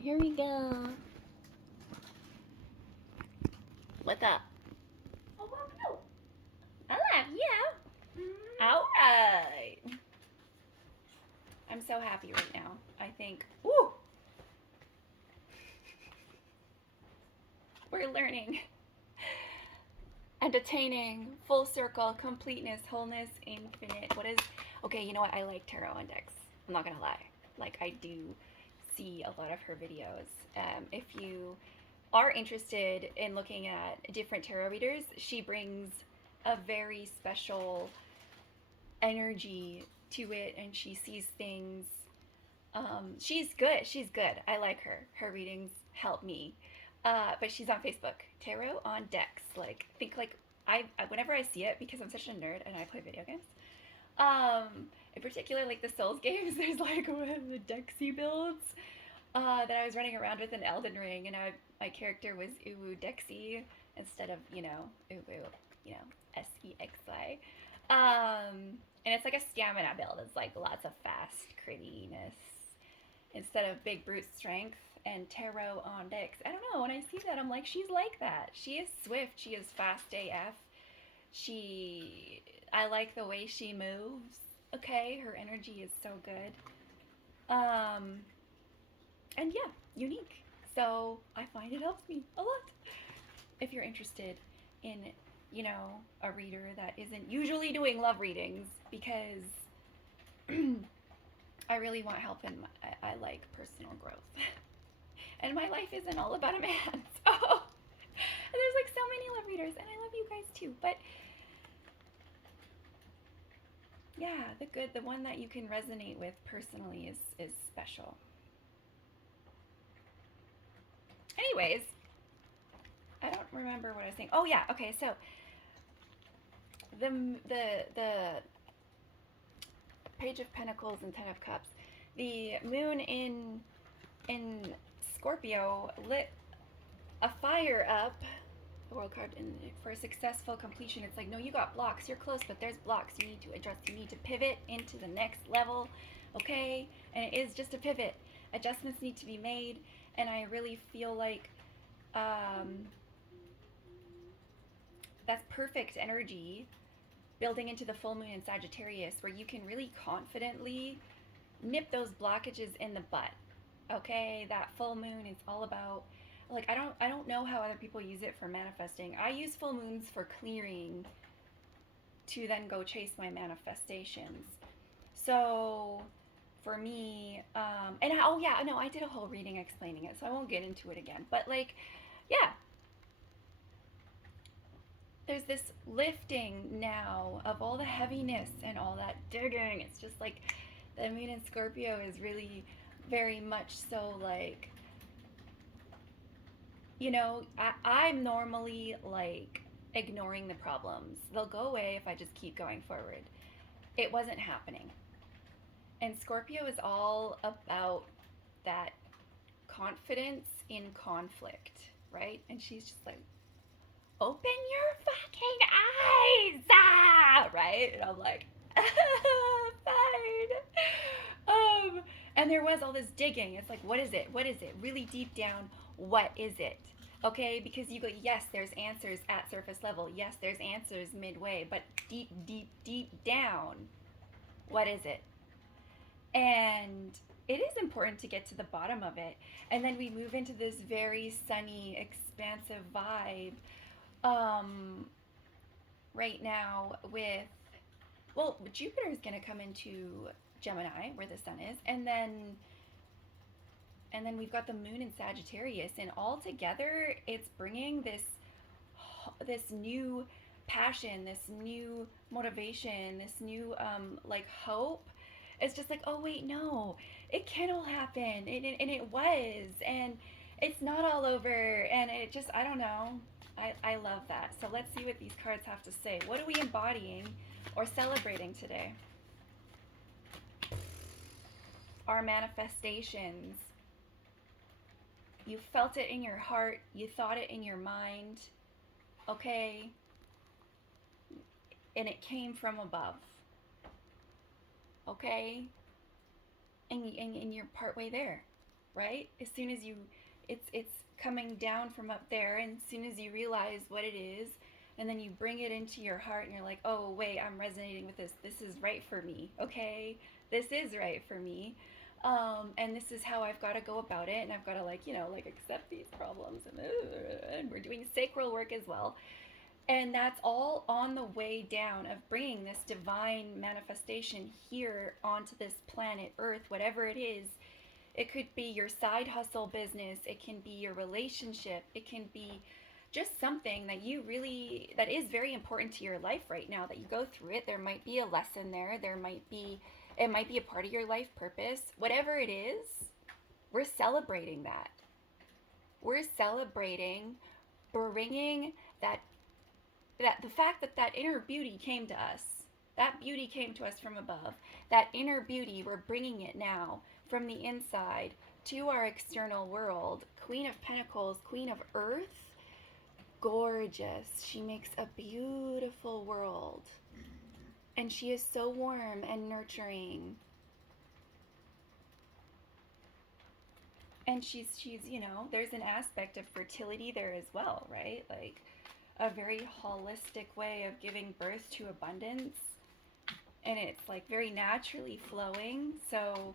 Here we go. What's up? I love you. I love you. All right. I'm so happy right now. I think, woo, we're learning and attaining full circle, completeness, wholeness, infinite. What is, okay, you know what? I like tarot on decks. I'm not going to lie. Like, I do see a lot of her videos. If you are interested in looking at different tarot readers, she brings a very special energy to it, and she sees things. She's good. She's good. I like her. Her readings help me. But she's on Facebook. Tarot on decks. Like, think like whenever I see it, because I'm such a nerd and I play video games. In particular, like the Souls games, there's like one of the Dexy builds that I was running around with in Elden Ring, and my character was Uwu Dexy instead of Uwu, Sexy. And it's like a stamina build. It's like lots of fast crittiness instead of big brute strength and tarot on decks. I don't know. When I see that, I'm like, she's like that. She is swift. She is fast AF. I like the way she moves. Okay, her energy is so good. And yeah, unique. So I find it helps me a lot. If you're interested in, a reader that isn't usually doing love readings, because I really want help in I like personal growth. And my life isn't all about a man. So and there's like so many love readers, and I love you guys too. But yeah, the one that you can resonate with personally is special. Anyways, I don't remember what I was saying. Oh yeah, okay. So the Page of Pentacles and Ten of Cups, the moon in Scorpio lit a fire up. The world card for a successful completion. It's like, no, you got blocks. You're close, but there's blocks you need to address. You need to pivot into the next level, okay? And it is just a pivot. Adjustments need to be made, and I really feel like that's perfect energy building into the full moon in Sagittarius, where you can really confidently nip those blockages in the butt. Okay, that full moon is all about, like, I don't know how other people use it for manifesting. I use full moons for clearing to then go chase my manifestations. So for me, I did a whole reading explaining it, so I won't get into it again. But like, yeah, there's this lifting now of all the heaviness and all that digging. It's just like the moon in Scorpio is really very much so like, I'm normally like ignoring the problems. They'll go away if I just keep going forward. It wasn't happening. And Scorpio is all about that confidence in conflict, right? And she's just like, open your fucking eyes, right? And I'm like, fine. And there was all this digging. It's like, what is it? What is it? Really deep down, what is it? Okay, because you go, yes, there's answers at surface level. Yes, there's answers midway, but deep, deep, deep down, what is it? And it is important to get to the bottom of it. And then we move into this very sunny, expansive vibe right now with, well, Jupiter is going to come into Gemini, where the sun is, and then we've got the moon in Sagittarius, and all together it's bringing this new passion, this new motivation, this new like hope. It's just like, oh wait, no, it can all happen, and it was, and it's not all over, and it just, I don't know. I love that. So let's see what these cards have to say. What are we embodying or celebrating today? Our manifestations. You felt it in your heart. You thought it in your mind. Okay? And it came from above. Okay? And you're partway there. right? As soon as you, it's coming down from up there, and as soon as you realize what it is, and then you bring it into your heart, and you're like, oh wait, I'm resonating with this. This is right for me. Okay, this is right for me. And this is how I've got to go about it, and I've got to like like accept these problems, and we're doing sacral work as well, and that's all on the way down of bringing this divine manifestation here onto this planet Earth, whatever it is. It could be your side hustle business, it can be your relationship, it can be just something that you really, that is very important to your life right now, that you go through it. There might be a lesson there, it might be a part of your life purpose. Whatever it is, we're celebrating that. We're celebrating bringing that the fact that that inner beauty came to us, that beauty came to us from above, that inner beauty, we're bringing it now from the inside to our external world. Queen of Pentacles, Queen of Earth, gorgeous. She makes a beautiful world. And she is so warm and nurturing. And she's there's an aspect of fertility there as well, right? Like a very holistic way of giving birth to abundance, and it's like very naturally flowing. So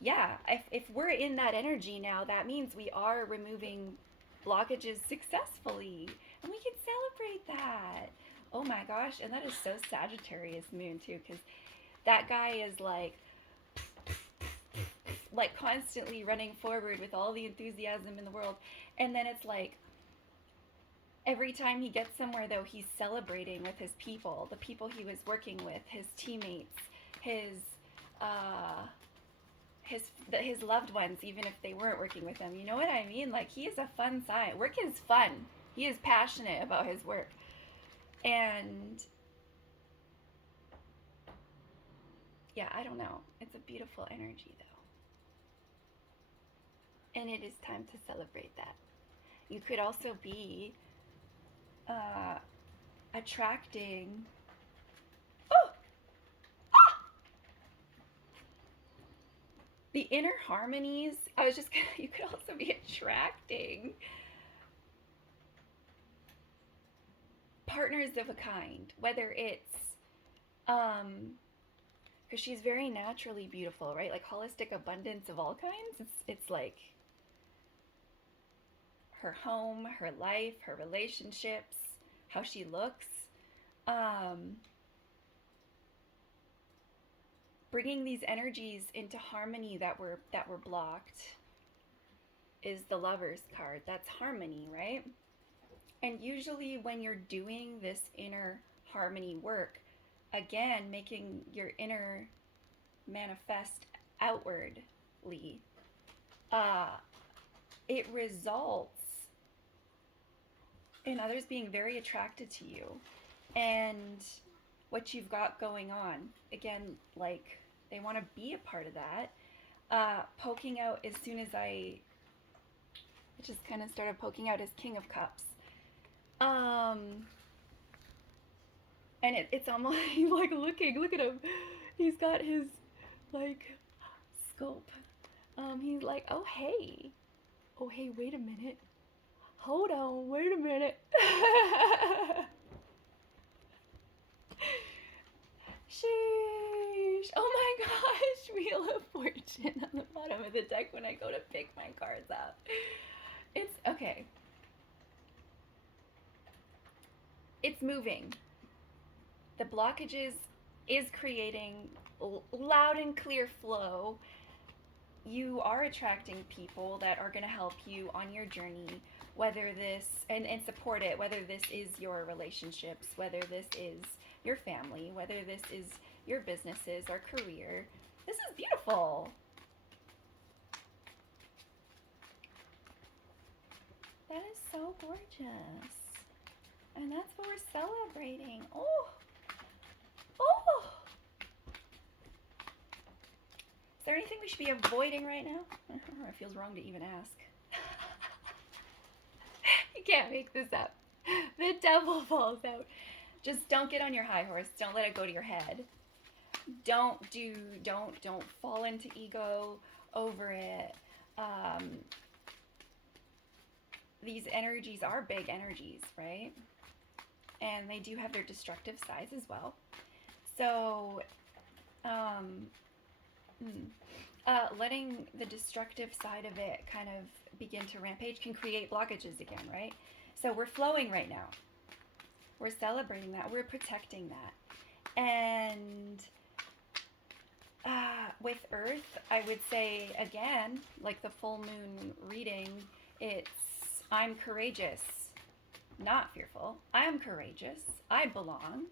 yeah, if we're in that energy now, that means we are removing blockages successfully, and we can celebrate that. Oh my gosh, and that is so Sagittarius moon too, because that guy is like constantly running forward with all the enthusiasm in the world, and then it's like every time he gets somewhere, though, he's celebrating with his people, the people he was working with, his teammates, his loved ones, even if they weren't working with him. You know what I mean? Like, he is a fun sign. Work is fun. He is passionate about his work. And yeah, I don't know. It's a beautiful energy, though. And it is time to celebrate that. You could also be attracting. Oh! Ah! The inner harmonies. You could also be attracting partners of a kind, whether it's because she's very naturally beautiful, right? Like holistic abundance of all kinds. It's like her home, her life, her relationships, how she looks. Bringing these energies into harmony that were blocked is the Lover's card. That's harmony, right? And usually when you're doing this inner harmony work, again, making your inner manifest outwardly, it results in others being very attracted to you and what you've got going on. Again, like, they want to be a part of that. Poking out as soon as I just kind of started poking out his King of Cups. And it's almost like look at him. He's got his like scope. He's like, oh hey, wait a minute. Hold on, wait a minute. Sheesh. Oh my gosh, Wheel of Fortune on the bottom of the deck when I go to pick my cards up. It's okay. It's moving. The blockages is creating loud and clear flow. You are attracting people that are going to help you on your journey, whether this, and support it, whether this is your relationships, whether this is your family, whether this is your businesses or career. This is beautiful. That is so gorgeous. And that's what we're celebrating. Oh! Is there anything we should be avoiding right now? It feels wrong to even ask. You can't make this up. The devil falls out. Just don't get on your high horse. Don't let it go to your head. Don't fall into ego over it. um, these energies are big energies, right? And they do have their destructive sides as well. So, um, letting the destructive side of it kind of begin to rampage can create blockages again, right? So we're flowing right now. We're celebrating that. We're protecting that. And with Earth, I would say, again, like the full moon reading, it's I'm courageous, not fearful. I am courageous. I belong.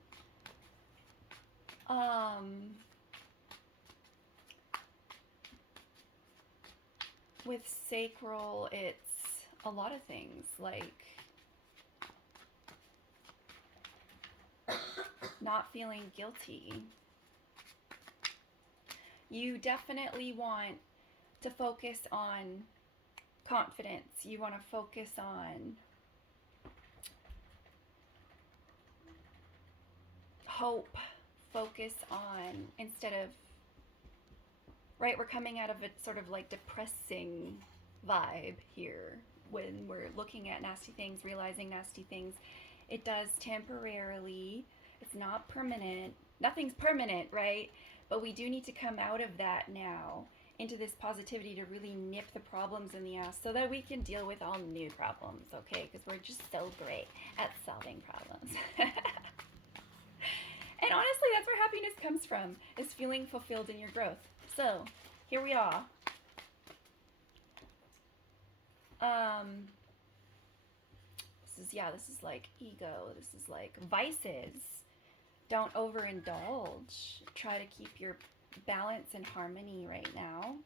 With sacral, it's a lot of things, like not feeling guilty. You definitely want to focus on confidence. You want to focus on hope. Focus on, instead of, right, we're coming out of a sort of like depressing vibe here when we're looking at nasty things, realizing nasty things. It does temporarily, it's not permanent. Nothing's permanent, right? But we do need to come out of that now into this positivity to really nip the problems in the ass so that we can deal with all new problems, okay? Because we're just so great at solving problems. And honestly, that's where happiness comes from, is feeling fulfilled in your growth. So, here we are. This is like ego. This is like vices. Don't overindulge. Try to keep your balance and harmony right now.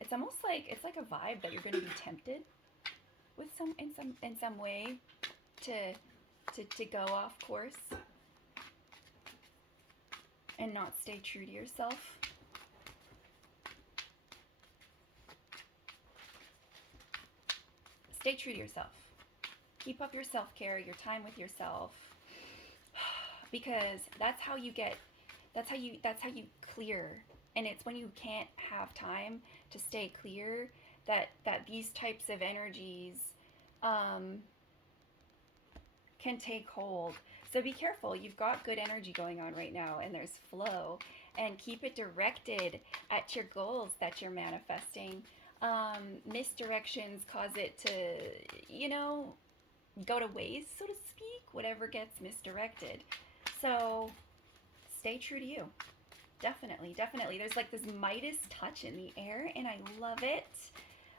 It's almost like it's like a vibe that you're going to be tempted with in some way to go off course and not stay true to yourself. Stay true to yourself. Keep up your self-care, your time with yourself, because that's how you clear. And it's when you can't have time to stay clear that these types of energies can take hold. So be careful. You've got good energy going on right now, and there's flow, and keep it directed at your goals that you're manifesting. Misdirections cause it to, go to waste, so to speak, whatever gets misdirected. So stay true to you. Definitely. There's like this Midas touch in the air, and I love it.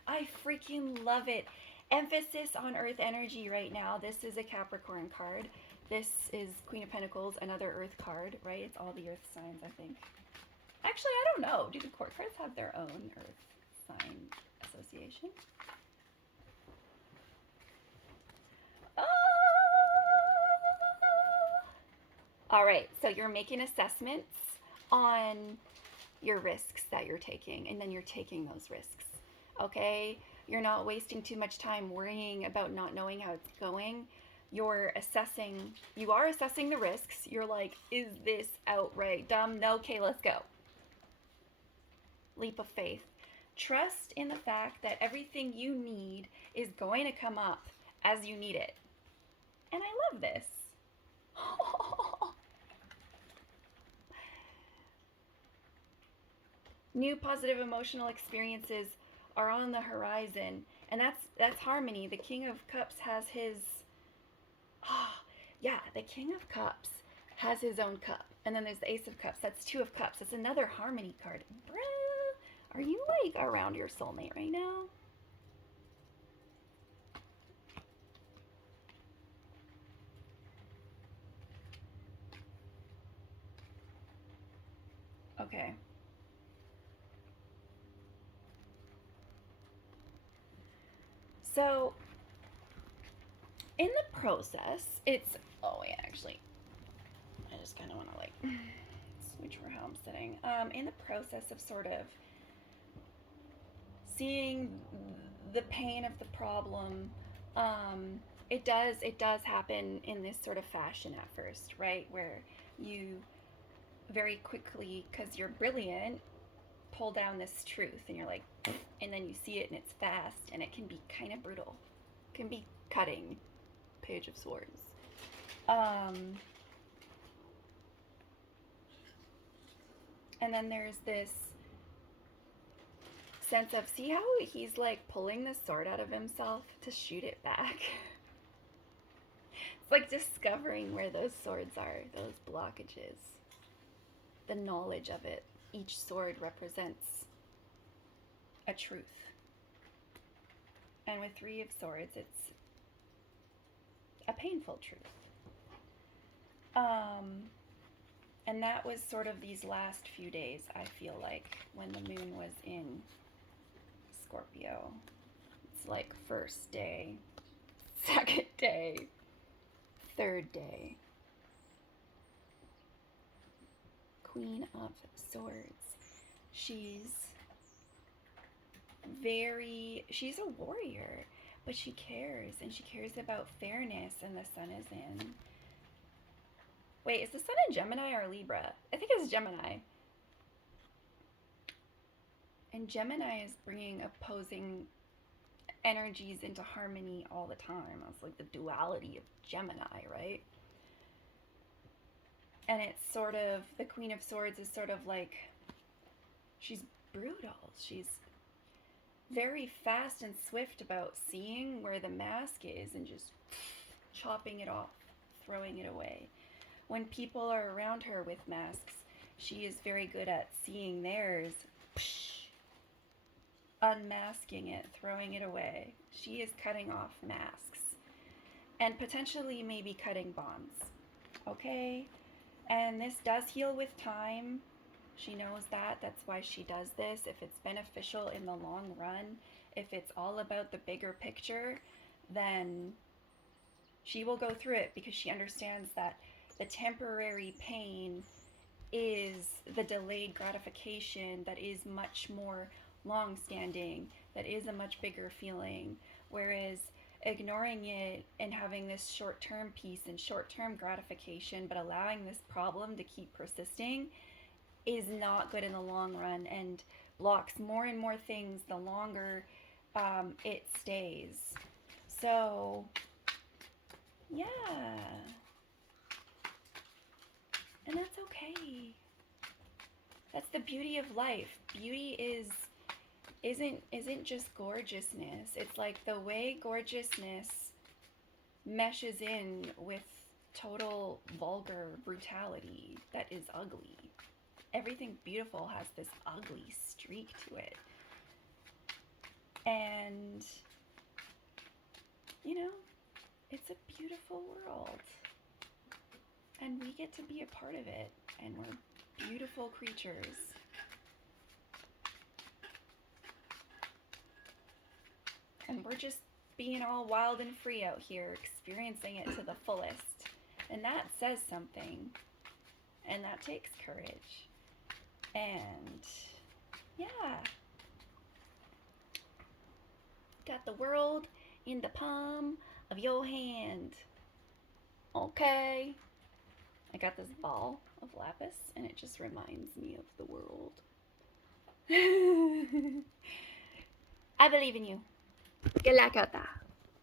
I freaking love it. Emphasis on Earth energy right now. This is a Capricorn card. This is Queen of Pentacles, another Earth card, right? It's all the Earth signs, I think. Actually, I don't know. Do the court cards have their own Earth sign association? All right, so you're making assessments on your risks that you're taking, and then you're taking those risks, okay? You're not wasting too much time worrying about not knowing how it's going. You are assessing the risks. You're like, is this outright dumb? No, okay, let's go. Leap of faith. Trust in the fact that everything you need is going to come up as you need it. And I love this. New positive emotional experiences are on the horizon, and that's harmony. The King of Cups has his the King of Cups has his own cup, and then there's the Ace of Cups. That's Two of Cups. That's another harmony card. Bruh, are you like around your soulmate right now? Okay. So, in the process, it's, I just kind of want to like switch for how I'm sitting. In the process of sort of seeing the pain of the problem, it does happen in this sort of fashion at first, right? Where you very quickly, because you're brilliant, pull down this truth, and you're like, and then you see it and it's fast, and it can be kind of brutal. It can be cutting. Page of Swords. And then there's this sense of, see how he's like pulling the sword out of himself to shoot it back? It's like discovering where those swords are, those blockages. The knowledge of it. Each sword represents a truth. And with Three of Swords, it's a painful truth. And that was sort of these last few days, I feel like, when the moon was in Scorpio. It's like first day, second day, third day. Queen of Swords. She's a warrior, but she cares, and she cares about fairness, and the sun is in. Wait, is the sun in Gemini or Libra? I think it's Gemini. And Gemini is bringing opposing energies into harmony all the time. It's like the duality of Gemini, right? And it's sort of, the Queen of Swords is sort of like, she's brutal. She's very fast and swift about seeing where the mask is and just chopping it off, throwing it away. When people are around her with masks, she is very good at seeing theirs, unmasking it, throwing it away. She is cutting off masks and potentially maybe cutting bonds. Okay? And this does heal with time. She knows that. That's why she does this. If it's beneficial in the long run, if it's all about the bigger picture, then she will go through it because she understands that the temporary pain is the delayed gratification that is much more long-standing, that is a much bigger feeling, whereas ignoring it and having this short-term peace and short-term gratification but allowing this problem to keep persisting is not good in the long run and blocks more and more things the longer it stays. So yeah, and that's okay. That's the beauty of life. Beauty isn't just gorgeousness. It's like the way gorgeousness meshes in with total vulgar brutality that is ugly. Everything beautiful has this ugly streak to it. And, you know, it's a beautiful world. And we get to be a part of it. And we're beautiful creatures. And we're just being all wild and free out here, experiencing it to the fullest. And that says something. And that takes courage. And yeah. Got the world in the palm of your hand. Okay. I got this ball of lapis and it just reminds me of the world. I believe in you. Good luck out there.